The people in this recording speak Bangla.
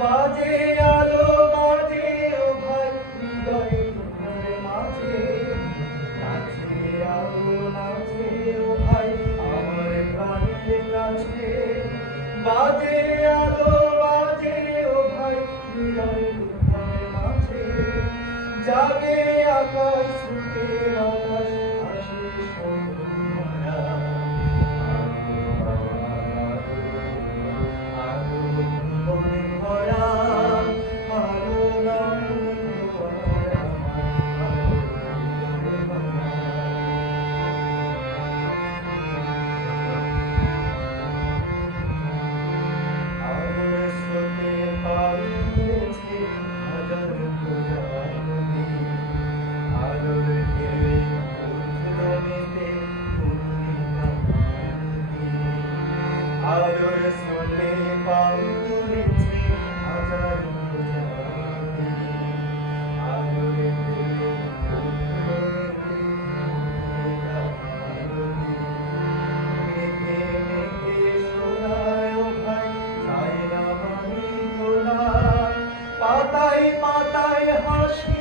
বাজে আলো বাজে ও ভাই হৃদয় ঘুরে মাঝে আলো নাচে ও ভাই আমার প্রাণে নাচে বাজে আলো বাজে ও ভাই হৃদয় ঘুরে মাঝে জাগে আকাশ Yes.